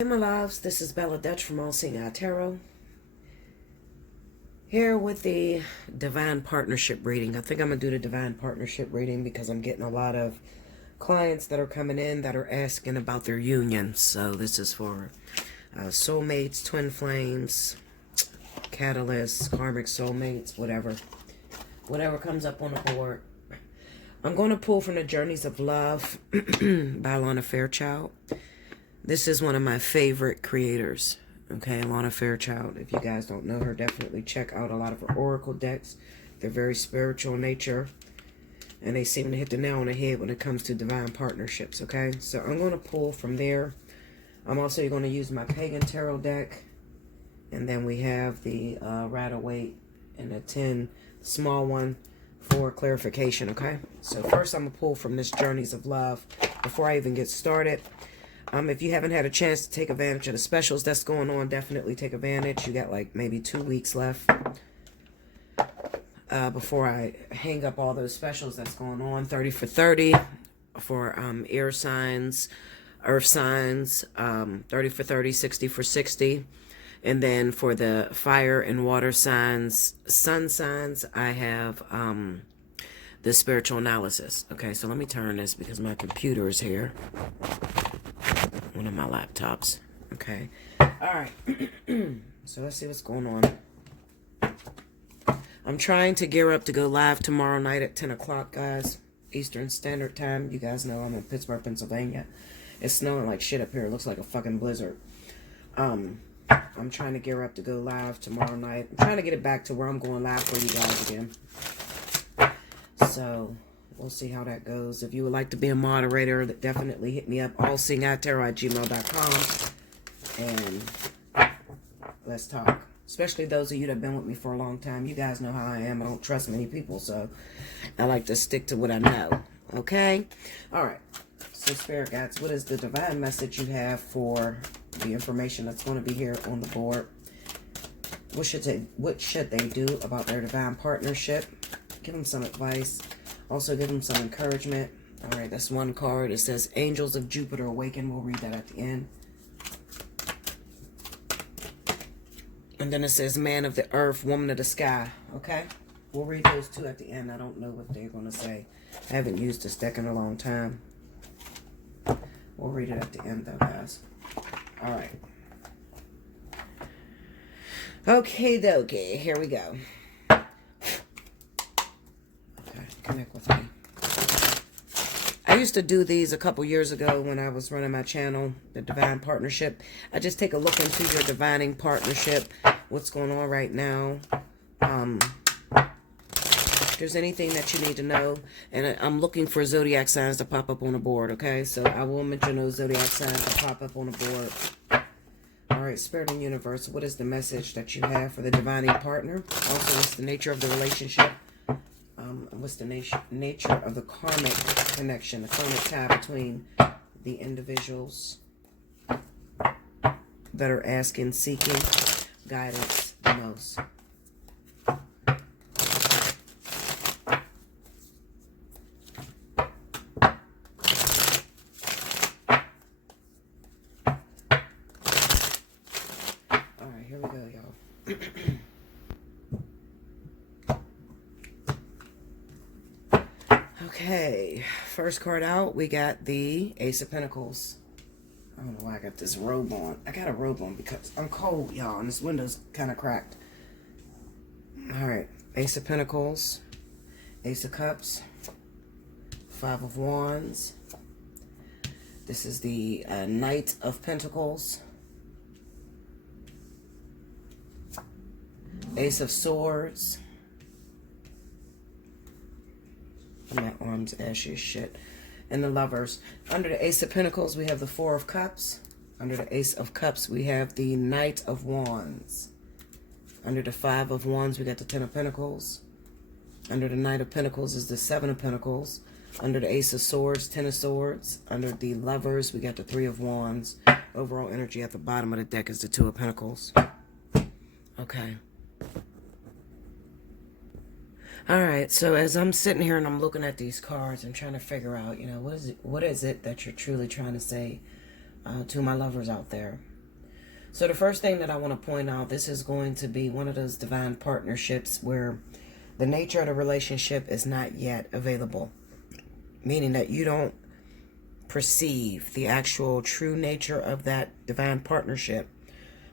Hey my loves, this is Bella Dutch from Allseeingeyetarot. Here with the Divine Partnership reading. I think I'm going to do the Divine Partnership reading because I'm getting a lot of clients that are coming in that are asking about their union. So this is for soulmates, twin flames, catalysts, karmic soulmates, whatever. Whatever comes up on the board. I'm going to pull from the Journeys of Love by Lana Fairchild. This is one of my favorite creators, okay, Lana Fairchild. If you guys don't know her, definitely check out a lot of her oracle decks. They're very spiritual in nature, and they seem to hit the nail on the head when it comes to divine partnerships, okay? So I'm going to pull from there. I'm also going to use my Pagan Tarot deck, and then we have the Rider-Waite and a 10 small one for clarification, okay? So first I'm going to pull from this Journeys of Love before I even get started. If you haven't had a chance to take advantage of the specials that's going on, definitely take advantage. You got like maybe 2 weeks left before I hang up all those specials that's going on. 30 for 30 for air signs, earth signs, 30 for 30, 60 for 60. And then for the fire and water signs, sun signs, I have the spiritual analysis. Okay, so let me turn this because my computer is here. One of my laptops. Okay. Alright. So let's see what's going on. I'm trying to gear up to go live tomorrow night at 10 o'clock, guys. Eastern Standard Time. You guys know I'm in Pittsburgh, Pennsylvania. It's snowing like shit up here. It looks like a fucking blizzard. I'm trying to gear up to go live tomorrow night. I'm trying to get it back to where I'm going live for you guys again. So we'll see how that goes. If you would like to be a moderator, definitely hit me up, allseeingeyetarot@gmail.com, and let's talk. Especially those of you that have been with me for a long time. You guys know how I am. I don't trust many people, so I like to stick to what I know. Okay? All right. So, Spirit Guides, what is the divine message you have for the information that's going to be here on the board? What should they do about their divine partnership? Give them some advice. Also give them some encouragement. All right, that's one card. It says Angels of Jupiter Awaken. We'll read that at the end. And then it says Man of the Earth, Woman of the Sky. Okay? We'll read those two at the end. I don't know what they're going to say. I haven't used this deck in a long time. We'll read it at the end, though, guys. All right. Okay, dokie. Here we go. Connect with me. I used to do these a couple years ago when I was running my channel, the Divine Partnership. I just take a look into your divining partnership, what's going on right now. If there's anything that you need to know, and I'm looking for zodiac signs to pop up on the board, okay? So I will mention those zodiac signs that pop up on the board. All right, Spirit and Universe, what is the message that you have for the divining partner? Also, what's the nature of the relationship? What's the nature of the karmic connection, the karmic tie between the individuals that are asking, seeking guidance the most? All right, here we go, y'all. Okay, first card out, we got the Ace of Pentacles. I don't know why I got this robe on. I got a robe on because I'm cold, y'all, and this window's kind of cracked. Alright, Ace of Pentacles, Ace of Cups, Five of Wands. This is the Knight of Pentacles, Ace of Swords. My arm's ashy as shit. And the Lovers. Under the Ace of Pentacles, we have the Four of Cups. Under the Ace of Cups, we have the Knight of Wands. Under the Five of Wands, we got the Ten of Pentacles. Under the Knight of Pentacles is the Seven of Pentacles. Under the Ace of Swords, Ten of Swords. Under the Lovers, we got the Three of Wands. Overall energy at the bottom of the deck is the Two of Pentacles. Okay. All right, so as I'm sitting here and I'm looking at these cards and trying to figure out, you know, what is it that you're truly trying to say to my lovers out there. So the first thing that I want to point out, this is going to be one of those divine partnerships where the nature of the relationship is not yet available, meaning that you don't perceive the actual true nature of that divine partnership.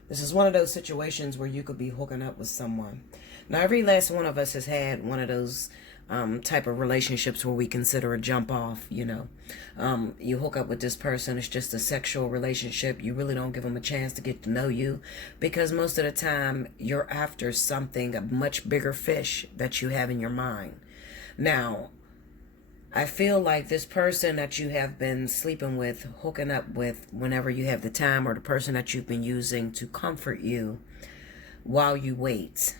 This is one of those situations where you could be hooking up with someone. Now, every last one of us has had one of those type of relationships where we consider a jump off, you hook up with this person, it's just a sexual relationship. You really don't give them a chance to get to know you, because most of the time you're after something, a much bigger fish that you have in your mind. Now, I feel like this person that you have been sleeping with, hooking up with whenever you have the time, or the person that you've been using to comfort you while you wait.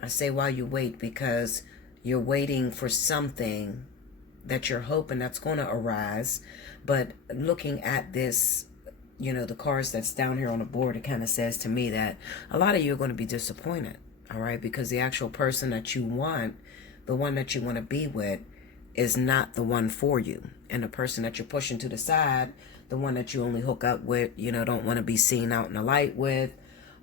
I say while you wait because you're waiting for something that you're hoping that's going to arise. But looking at this, the cards that's down here on the board, it kind of says to me that a lot of you are going to be disappointed, all right? Because the actual person that you want, the one that you want to be with, is not the one for you. And the person that you're pushing to the side, the one that you only hook up with, don't want to be seen out in the light with,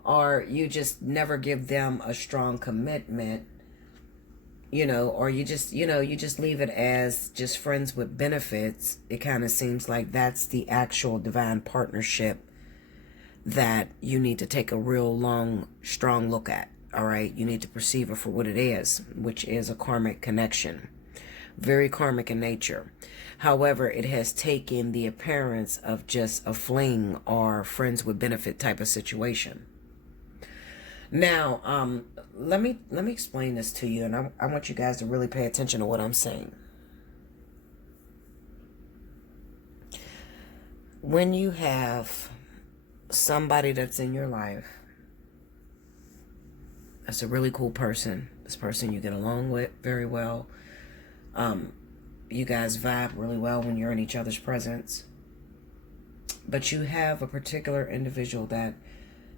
or you just never give them a strong commitment, or you just leave it as just friends with benefits. It kind of seems like that's the actual divine partnership that you need to take a real long, strong look at, all right? You need to perceive it for what it is, which is a karmic connection. Very karmic in nature. However, it has taken the appearance of just a fling or friends with benefit type of situation. Now, let me explain this to you, and I want you guys to really pay attention to what I'm saying. When you have somebody that's in your life, that's a really cool person, this person you get along with very well, you guys vibe really well when you're in each other's presence, but you have a particular individual that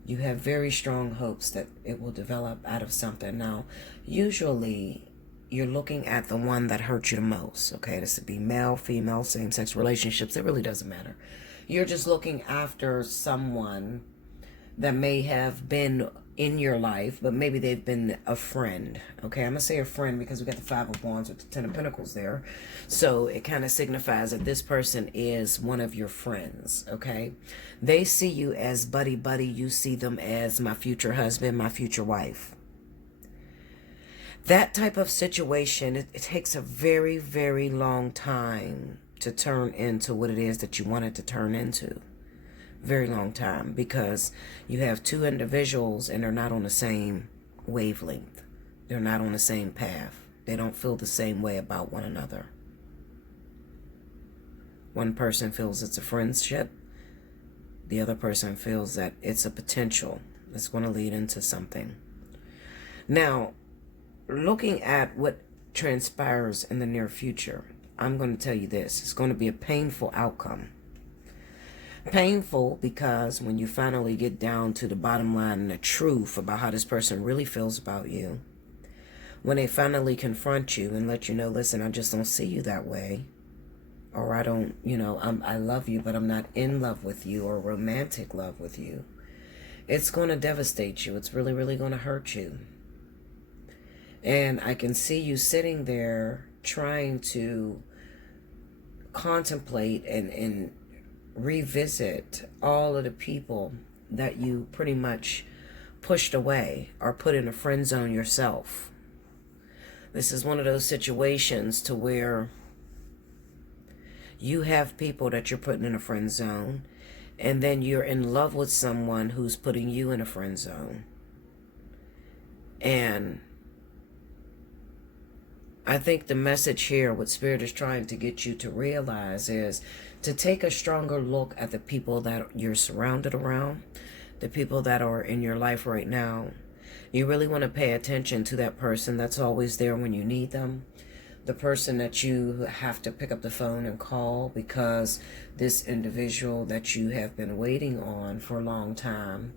you have very strong hopes that it will develop out of something. Now, usually you're looking at the one that hurt you the most, okay? This would be male, female, same-sex relationships. It really doesn't matter. You're just looking after someone that may have been in your life, but maybe they've been a friend, okay? I'm going to say a friend because we got the Five of Wands with the Ten of Pentacles there. So it kind of signifies that this person is one of your friends, okay? They see you as buddy-buddy. You see them as my future husband, my future wife. That type of situation, it takes a very, very long time to turn into what it is that you want it to turn into. Very long time, because you have two individuals and they're not on the same wavelength. They're not on the same path. They don't feel the same way about one another. One person feels it's a friendship. The other person feels that it's a potential. It's going to lead into something. Now, looking at what transpires in the near future, I'm going to tell you this. It's going to be a painful outcome. Painful because when you finally get down to the bottom line and the truth about how this person really feels about you, when they finally confront you and let you know, listen, I just don't see you that way, or I don't, I love you, but I'm not in love with you, or romantic love with you, it's going to devastate you. It's really, really going to hurt you. And I can see you sitting there trying to contemplate and revisit all of the people that you pretty much pushed away or put in a friend zone yourself. This is one of those situations to where you have people that you're putting in a friend zone, and then you're in love with someone who's putting you in a friend zone. And I think the message here, what Spirit is trying to get you to realize, is to take a stronger look at the people that you're surrounded around, the people that are in your life right now. You really want to pay attention to that person that's always there when you need them, the person that you have to pick up the phone and call because this individual that you have been waiting on for a long time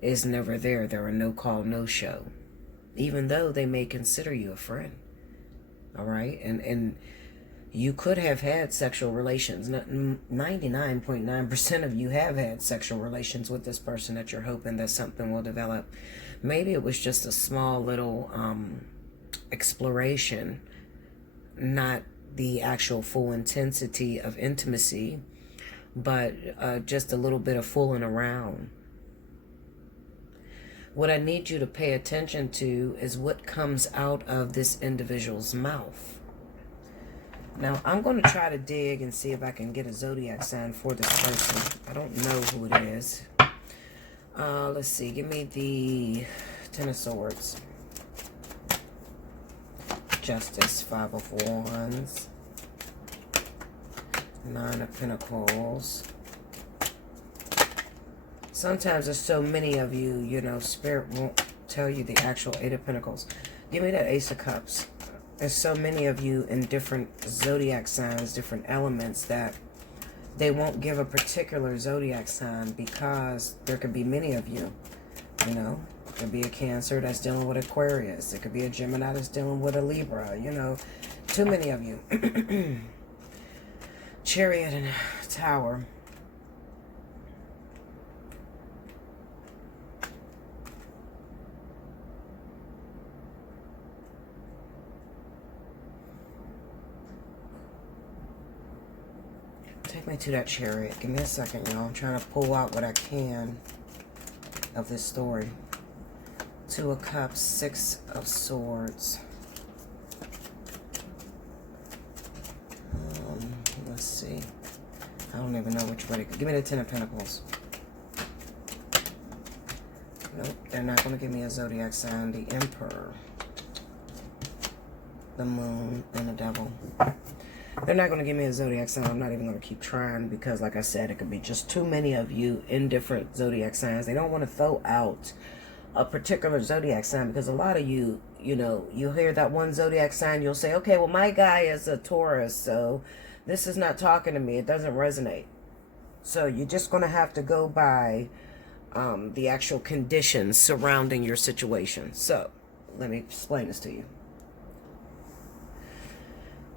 is never there. They're a no call, no show, even though they may consider you a friend. All right. And You could have had sexual relations. 99.9% of you have had sexual relations with this person that you're hoping that something will develop. Maybe it was just a small little exploration, not the actual full intensity of intimacy, but just a little bit of fooling around. What I need you to pay attention to is what comes out of this individual's mouth. Now, I'm going to try to dig and see if I can get a zodiac sign for this person. I don't know who it is. Let's see. Give me the Ten of Swords. Justice, Five of Wands. Nine of Pentacles. Sometimes there's so many of you, you know, Spirit won't tell you the actual Eight of Pentacles. Give me that Ace of Cups. There's so many of you in different zodiac signs, different elements, that they won't give a particular zodiac sign because there could be many of you. You know, it could be a Cancer that's dealing with Aquarius. It could be a Gemini that's dealing with a Libra. You know, too many of you. Chariot and Tower. Take me to that Chariot. Give me a second, y'all. I'm trying to pull out what I can of this story. Two of Cups, Six of Swords. Let's see. I don't even know which way to go. Give me the Ten of Pentacles. Nope, they're not going to give me a zodiac sign. The Emperor, the Moon, and the Devil. They're not going to give me a zodiac sign. I'm not even going to keep trying because, like I said, it could be just too many of you in different zodiac signs. They don't want to throw out a particular zodiac sign because a lot of you, you know, you hear that one zodiac sign, you'll say, okay, well, my guy is a Taurus, so this is not talking to me. It doesn't resonate. So you're just going to have to go by the actual conditions surrounding your situation. So let me explain this to you.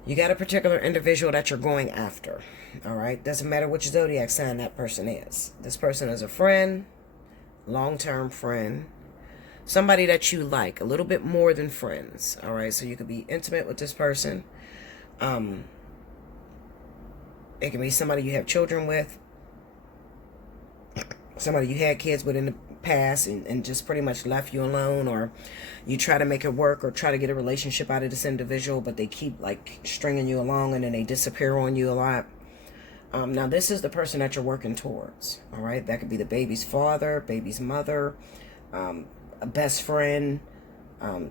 You got a particular individual that you're going after, all right? Doesn't matter which zodiac sign that person is. This person is a friend, long-term friend, somebody that you like, a little bit more than friends, all right? So you could be intimate with this person. It can be somebody you have children with, somebody you had kids with in the past and just pretty much left you alone, or you try to make it work or try to get a relationship out of this individual, but they keep like stringing you along and then they disappear on you a lot. Now this is the person that you're working towards, all right? That could be the baby's father, baby's mother, a best friend,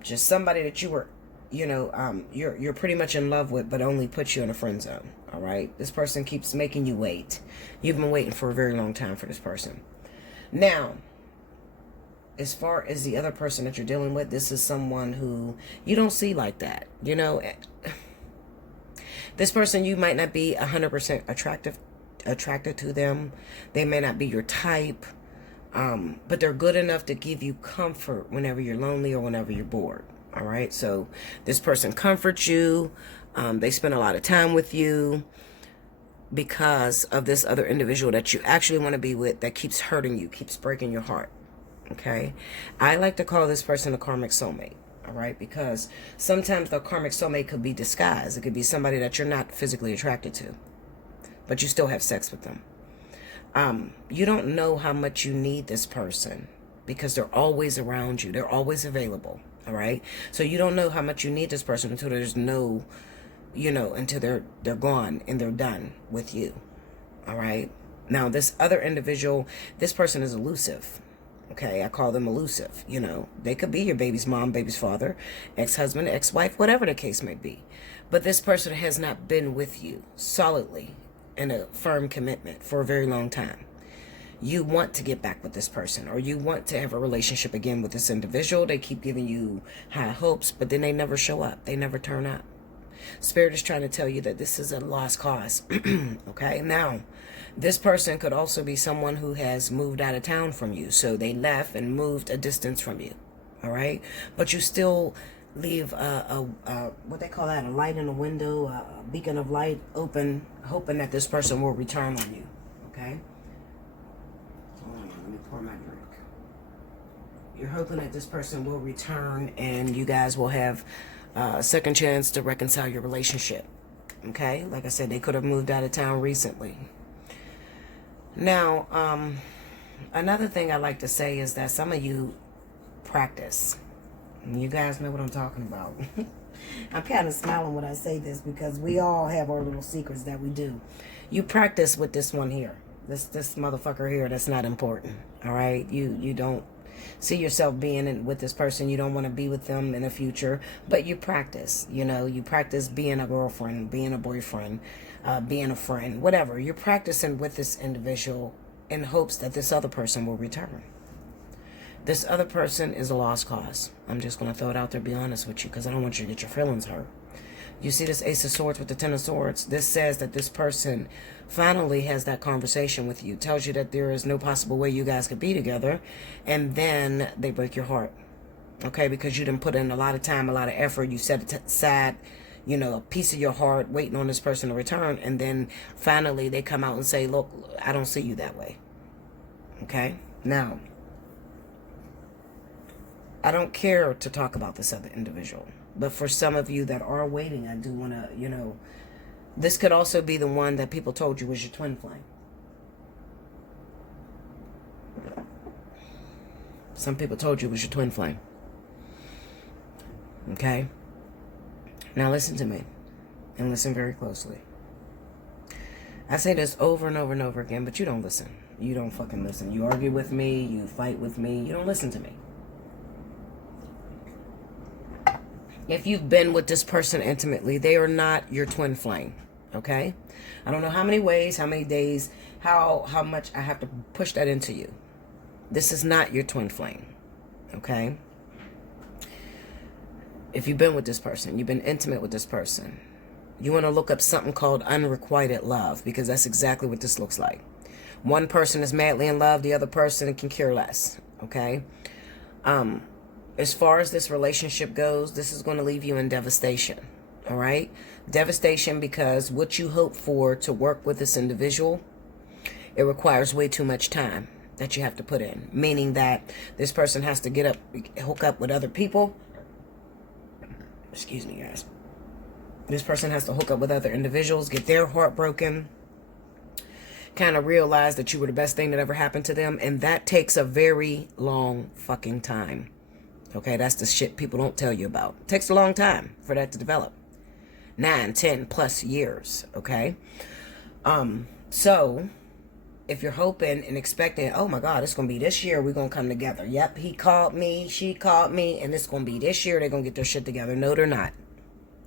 just somebody that you were, you know, you're pretty much in love with, but only puts you in a friend zone, all right? This person keeps making you wait. You've been waiting for a very long time for this person. Now, as far as the other person that you're dealing with, this is someone who you don't see like that. You know, this person, you might not be 100% attracted to them. They may not be your type, but they're good enough to give you comfort whenever you're lonely or whenever you're bored. All right, so this person comforts you. They spend a lot of time with you because of this other individual that you actually want to be with that keeps hurting you, keeps breaking your heart. Okay, I like to call this person a karmic soulmate, all right, because sometimes the karmic soulmate could be disguised. It could be somebody that you're not physically attracted to, but you still have sex with them. You don't know how much you need this person because they're always around you. They're always available, all right? So you don't know how much you need this person until there's no, you know, until they're gone and they're done with you, all right? Now, this other individual, this person is elusive. Okay, I call them elusive. You know, they could be your baby's mom, baby's father, ex-husband, ex-wife, whatever the case may be. But this person has not been with you solidly in a firm commitment for a very long time. You want to get back with this person, or you want to have a relationship again with this individual. They keep giving you high hopes, but then they never show up. They never turn up. Spirit is trying to tell you that this is a lost cause. Okay, now, this person could also be someone who has moved out of town from you. So they left and moved a distance from you. All right, but you still leave what they call that, a light in a window, a beacon of light open, hoping that this person will return on you. Okay? Hold on, let me pour my drink. You're hoping that this person will return and you guys will have a second chance to reconcile your relationship. Okay? Like I said, they could have moved out of town recently. Now, another thing I like to say is that some of you practice. You guys know what I'm talking about. I'm kind of smiling when I say this because we all have our little secrets that we do. You practice with this one here. This motherfucker here that's not important. All right? You don't see yourself being with this person. You don't want to be with them in the future, but you practice. You know, you practice being a girlfriend, being a boyfriend, being a friend, whatever. You're practicing with this individual in hopes that this other person will return. This other person is a lost cause. I'm just going to throw it out there, be honest with you, because I don't want you to get your feelings hurt. You see this Ace of Swords with the Ten of Swords? This says that this person finally has that conversation with you, tells you that there is no possible way you guys could be together, and then they break your heart. Okay, because you didn't put in a lot of time, a lot of effort. You set aside, you know, a piece of your heart waiting on this person to return, and then finally they come out and say, look, I don't see you that way. Okay? Now, I don't care to talk about this other individual, but for some of you that are waiting, I do want to, you know, this could also be the one that people told you was your twin flame. Some people told you it was your twin flame. Okay? Now listen to me, and listen very closely. I say this over and over and over again, but you don't listen. You don't fucking listen. You argue with me, you fight with me, you don't listen to me. If you've been with this person intimately, they are not your twin flame, okay? I don't know how many ways, how many days, how much I have to push that into you. This is not your twin flame, okay? If you've been with this person, you've been intimate with this person, you want to look up something called unrequited love, because that's exactly what this looks like. One person is madly in love, the other person can care less, okay? As far as this relationship goes, this is going to leave you in devastation, all right? Devastation because what you hope for to work with this individual, it requires way too much time that you have to put in, meaning that this person has to get up, hook up with other people. Excuse me, guys. This person has to hook up with other individuals, get their heart broken, kind of realize that you were the best thing that ever happened to them, and that takes a very long fucking time. Okay, that's the shit people don't tell you about. It takes a long time for that to develop. 9, 10 plus years, okay? So, if you're hoping and expecting, oh my God, it's going to be this year, we're going to come together. Yep, he called me, she called me, and it's going to be this year, they're going to get their shit together. No, they're not.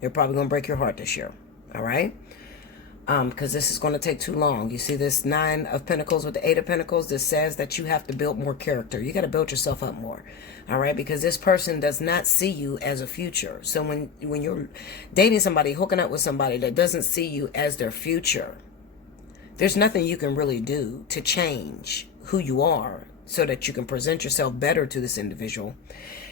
They're probably going to break your heart this year, all right? Because this is going to take too long. You see this 9 of Pentacles with the 8 of Pentacles? This says that you have to build more character. You got to build yourself up more. All right? Because this person does not see you as a future. So when you're dating somebody, hooking up with somebody that doesn't see you as their future, there's nothing you can really do to change who you are so that you can present yourself better to this individual.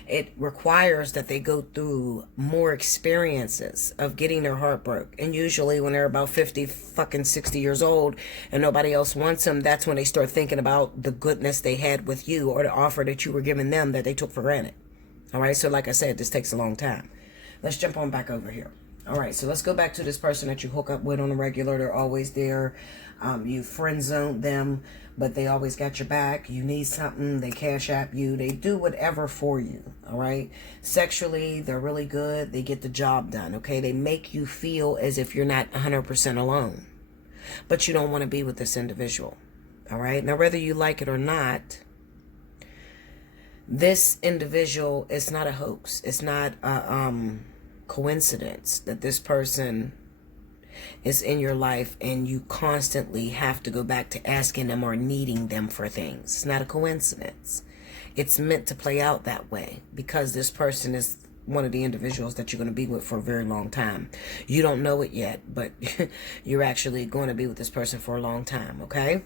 It requires that they go through more experiences of getting their heart broke. And usually when they're about 50 fucking 60 years old and nobody else wants them, that's when they start thinking about the goodness they had with you or the offer that you were giving them that they took for granted. All right, so like I said, this takes a long time. Let's jump on back over here. All right, so let's go back to this person that you hook up with on a regular. They're always there. You friend zone them, but they always got your back. You need something, they cash app you. They do whatever for you, all right? Sexually, they're really good. They get the job done, okay? They make you feel as if you're not 100% alone, but you don't want to be with this individual, all right? Now, whether you like it or not, this individual is not a hoax. It's not a coincidence that this person is in your life and you constantly have to go back to asking them or needing them for things. It's not a coincidence. It's meant to play out that way because this person is one of the individuals that you're going to be with for a very long time. You don't know it yet, but you're actually going to be with this person for a long time, okay?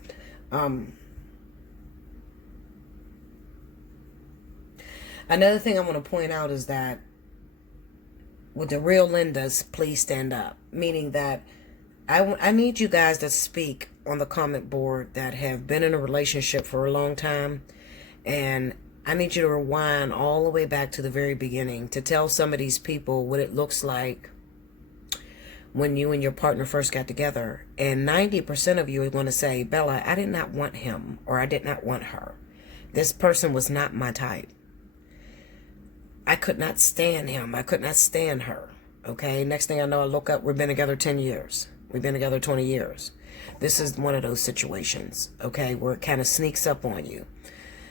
Another thing I want to point out is that With the real Lindas, please stand up. Meaning that I need you guys to speak on the comment board that have been in a relationship for a long time. And I need you to rewind all the way back to the very beginning to tell some of these people what it looks like when you and your partner first got together. And 90% of you are going to say, Bella, I did not want him, or I did not want her. This person was not my type. I could not stand him. I could not stand her. Okay, next thing I know, I look up, we've been together 10 years. We've been together 20 years. This is one of those situations, okay, where it kind of sneaks up on you.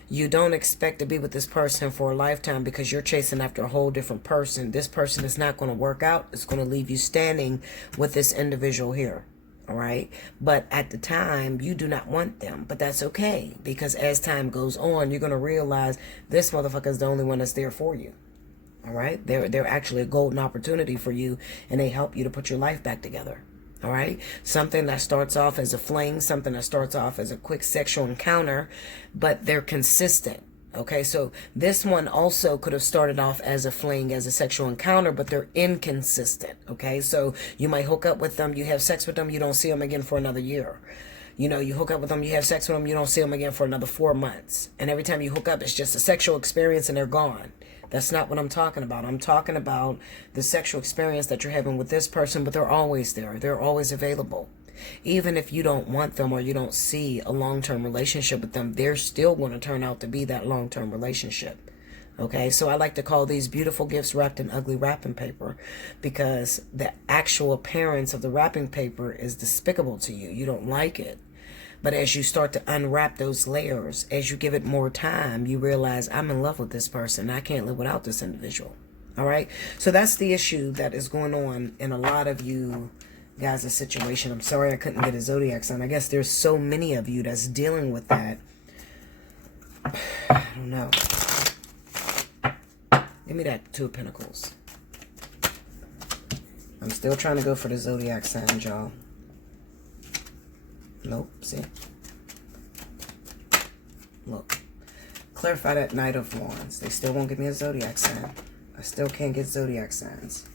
You don't expect to be with this person for a lifetime because you're chasing after a whole different person. This person is not going to work out. It's going to leave you standing with this individual here. All right. But at the time, you do not want them. But that's okay, because as time goes on, you're going to realize this motherfucker is the only one that's there for you. All right. They're actually a golden opportunity for you, and they help you to put your life back together. All right. Something that starts off as a fling, something that starts off as a quick sexual encounter, but they're consistent. Okay. So this one also could have started off as a fling, as a sexual encounter, but they're inconsistent. Okay. So you might hook up with them, you have sex with them, you don't see them again for another year. You know, you hook up with them, you have sex with them, you don't see them again for another 4 months. And every time you hook up, it's just a sexual experience and they're gone. That's not what I'm talking about. I'm talking about the sexual experience that you're having with this person, but they're always there. They're always available. Even if you don't want them or you don't see a long-term relationship with them, they're still going to turn out to be that long-term relationship. Okay, so I like to call these beautiful gifts wrapped in ugly wrapping paper, because the actual appearance of the wrapping paper is despicable to you. You don't like it. But as you start to unwrap those layers, as you give it more time, you realize, I'm in love with this person. I can't live without this individual. All right. So that's the issue that is going on in a lot of you guys' situation. I'm sorry I couldn't get a zodiac sign. I guess there's so many of you that's dealing with that. I don't know. Give me that Two of Pentacles. I'm still trying to go for the zodiac sign, y'all. Nope, see? Look. Clarify that Knight of Wands. They still won't give me a zodiac sign. I still can't get zodiac signs.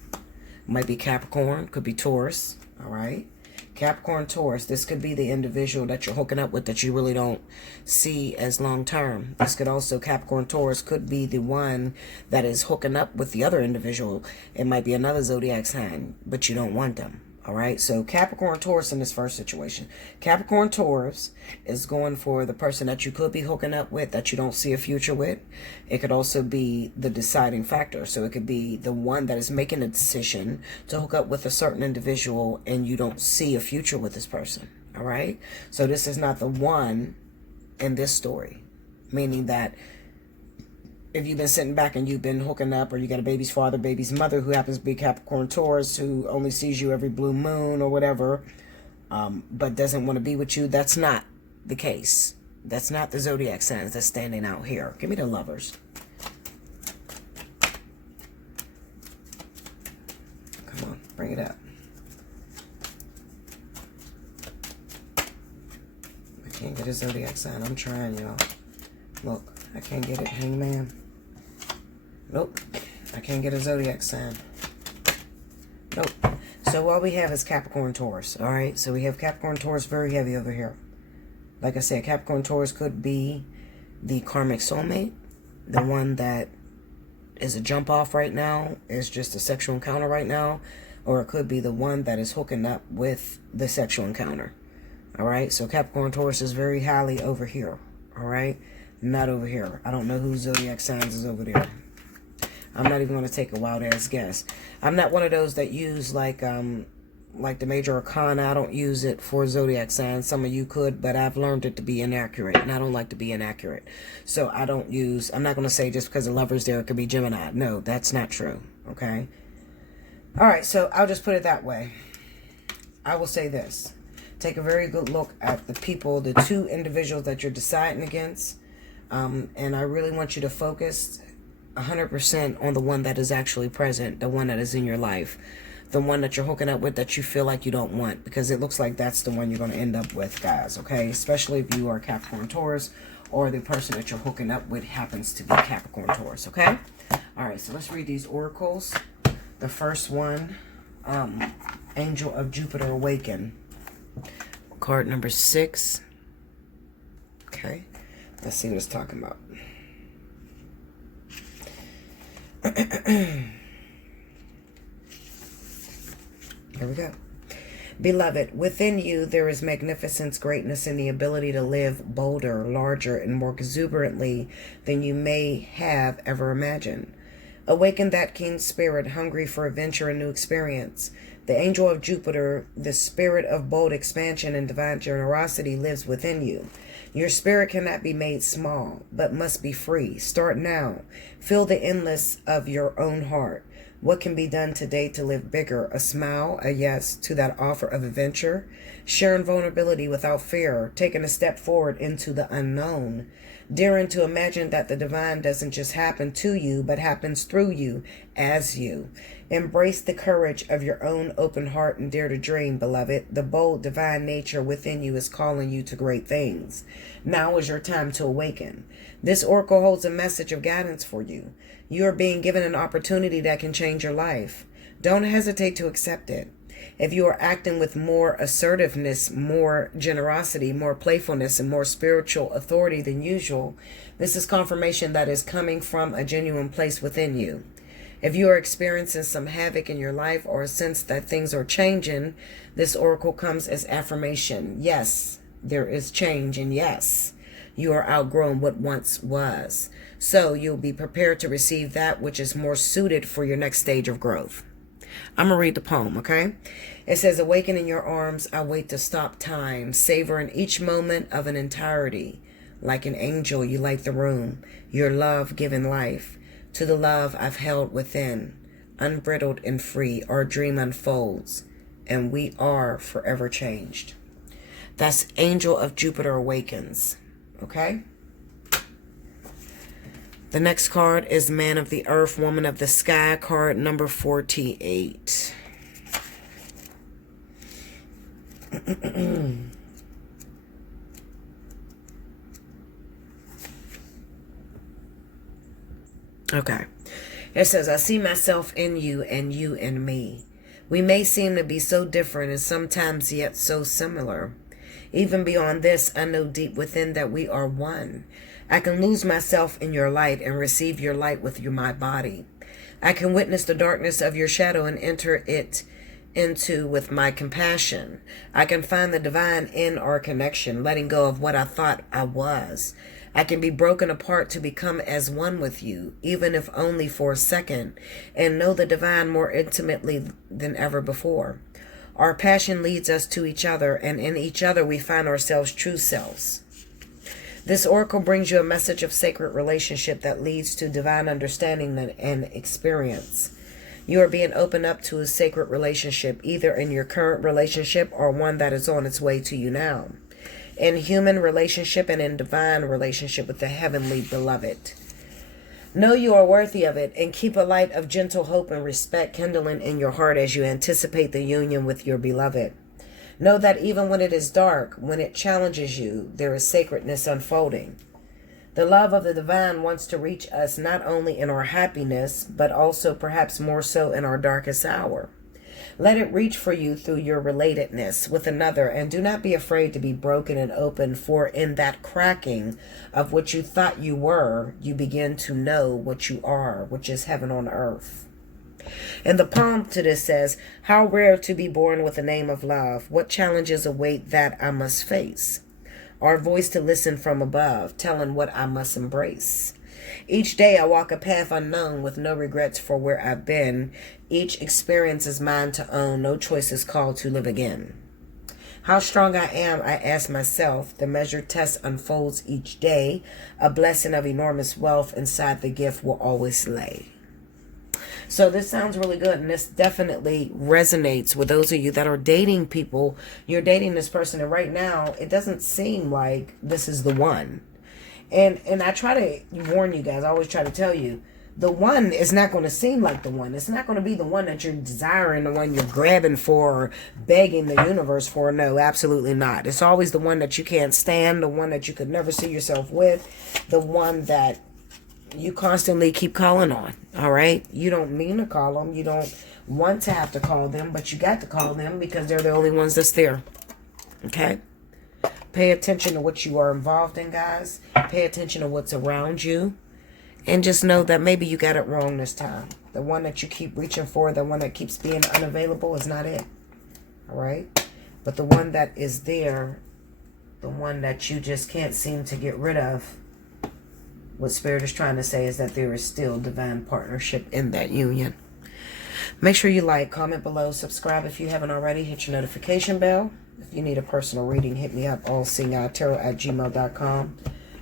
Might be Capricorn, could be Taurus, all right? Capricorn, Taurus, this could be the individual that you're hooking up with that you really don't see as long term. This could also, Capricorn, Taurus, could be the one that is hooking up with the other individual. It might be another zodiac sign, but you don't want them. All right, so Capricorn, Taurus in this first situation. Capricorn, Taurus is going for the person that you could be hooking up with that you don't see a future with. It could also be the deciding factor. So it could be the one that is making a decision to hook up with a certain individual and you don't see a future with this person. All right, so this is not the one in this story, meaning that if you've been sitting back and you've been hooking up, or you got a baby's father, baby's mother who happens to be Capricorn, Taurus, who only sees you every blue moon or whatever, but doesn't want to be with you, that's not the case. That's not the zodiac signs that's standing out here. Give me the Lovers. Come on, bring it up. I can't get a zodiac sign. I'm trying, y'all. Look, I can't get it. Hangman. Nope. I can't get a zodiac sign. Nope. So what we have is Capricorn, Taurus. All right. So we have Capricorn, Taurus very heavy over here. Like I said, Capricorn, Taurus could be the karmic soulmate. The one that is a jump off right now. Is just a sexual encounter right now. Or it could be the one that is hooking up with the sexual encounter. All right. So Capricorn, Taurus is very highly over here. All right. Not over here. I don't know whose zodiac signs is over there. I'm not even going to take a wild ass guess. I'm not one of those that use like the major arcana. I don't use it for zodiac signs. Some of you could, but I've learned it to be inaccurate, and I don't like to be inaccurate. So I don't use, I'm not going to say just because the Lover's there, it could be Gemini. No, that's not true. Okay. All right. So I'll just put it that way. I will say this. Take a very good look at the people, the two individuals that you're deciding against. And I really want you to focus 100% on the one that is actually present, the one that is in your life, the one that you're hooking up with that you feel like you don't want, because it looks like that's the one you're going to end up with, guys, okay? Especially if you are Capricorn, Taurus, or the person that you're hooking up with happens to be Capricorn, Taurus, okay? All right, so let's read these oracles The first one, Angel of Jupiter Awaken. Card number 6. Okay. Let's see what it's talking about. Here we go. Beloved, within you there is magnificence, greatness, and the ability to live bolder, larger, and more exuberantly than you may have ever imagined. Awaken that keen spirit, hungry for adventure and new experience. The angel of Jupiter, the spirit of bold expansion and divine generosity, lives within you. Your spirit cannot be made small, but must be free. Start now. Feel the endless of your own heart. What can be done today to live bigger? A smile, a yes to that offer of adventure, sharing vulnerability without fear, taking a step forward into the unknown, daring to imagine that the divine doesn't just happen to you, but happens through you, as you. Embrace the courage of your own open heart and dare to dream, beloved. The bold divine nature within you is calling you to great things. Now is your time to awaken. This oracle holds a message of guidance for you. You are being given an opportunity that can change your life. Don't hesitate to accept it. If you are acting with more assertiveness, more generosity, more playfulness, and more spiritual authority than usual, this is confirmation that is coming from a genuine place within you. If you are experiencing some havoc in your life or a sense that things are changing, this oracle comes as affirmation. Yes, there is change, and yes, you are outgrown what once was. So you'll be prepared to receive that which is more suited for your next stage of growth. I'm going to read the poem, okay? It says, awaken in your arms, I wait to stop time, savoring each moment of an entirety. Like an angel, you light the room, your love giving life. To the love I've held within, unbridled and free, our dream unfolds, and we are forever changed. That's Angel of Jupiter Awakens, okay? The next card is Man of the Earth, Woman of the Sky, card number 48. Okay. It says, I see myself in you and you in me. We may seem to be so different and sometimes yet so similar. Even beyond this, I know deep within that we are one. I can lose myself in your light and receive your light with my body. I can witness the darkness of your shadow and enter it into with my compassion. I can find the divine in our connection, letting go of what I thought I was. I can be broken apart to become as one with you, even if only for a second, and know the divine more intimately than ever before. Our passion leads us to each other, and in each other we find ourselves true selves. This oracle brings you a message of sacred relationship that leads to divine understanding and experience. You are being opened up to a sacred relationship, either in your current relationship or one that is on its way to you now. In human relationship and in divine relationship with the heavenly beloved. Know you are worthy of it and keep a light of gentle hope and respect kindling in your heart as you anticipate the union with your beloved. Know that even when it is dark, when it challenges you, there is sacredness unfolding. The love of the divine wants to reach us not only in our happiness, but also perhaps more so in our darkest hour. Let it reach for you through your relatedness with another, and do not be afraid to be broken and open, for in that cracking of what you thought you were, you begin to know what you are, which is heaven on earth. And the poem to this says, how rare to be born with the name of love. What challenges await that I must face? Our voice to listen from above, telling what I must embrace. Each day I walk a path unknown with no regrets for where I've been. Each experience is mine to own. No choice is called to live again. How strong I am, I ask myself. The measured test unfolds each day. A blessing of enormous wealth inside the gift will always lay. So this sounds really good, and this definitely resonates with those of you that are dating people. You're dating this person, and right now it doesn't seem like this is the one. And I try to warn you guys, I always try to tell you, the one is not going to seem like the one. It's not going to be the one that you're desiring, the one you're grabbing for or begging the universe for. No, absolutely not. It's always the one that you can't stand, the one that you could never see yourself with, the one that you constantly keep calling on. All right? You don't mean to call them. You don't want to have to call them, but you got to call them because they're the only ones that's there. Okay? Pay attention to what you are involved in, guys. Pay attention to what's around you. And just know that maybe you got it wrong this time. The one that you keep reaching for, the one that keeps being unavailable is not it. All right? But the one that is there, the one that you just can't seem to get rid of, what Spirit is trying to say is that there is still divine partnership in that union. Make sure you like, comment below, subscribe if you haven't already. Hit your notification bell. If you need a personal reading, hit me up, allseeingeyetarot@gmail.com.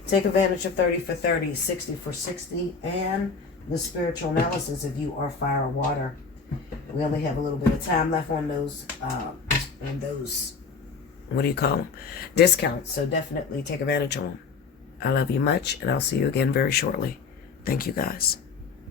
Take advantage of 30 for 30, 60 for 60, and the spiritual analysis if you are fire or water. We only have a little bit of time left on those, what do you call them? Discounts. So definitely take advantage of them. I love you much, and I'll see you again very shortly. Thank you, guys.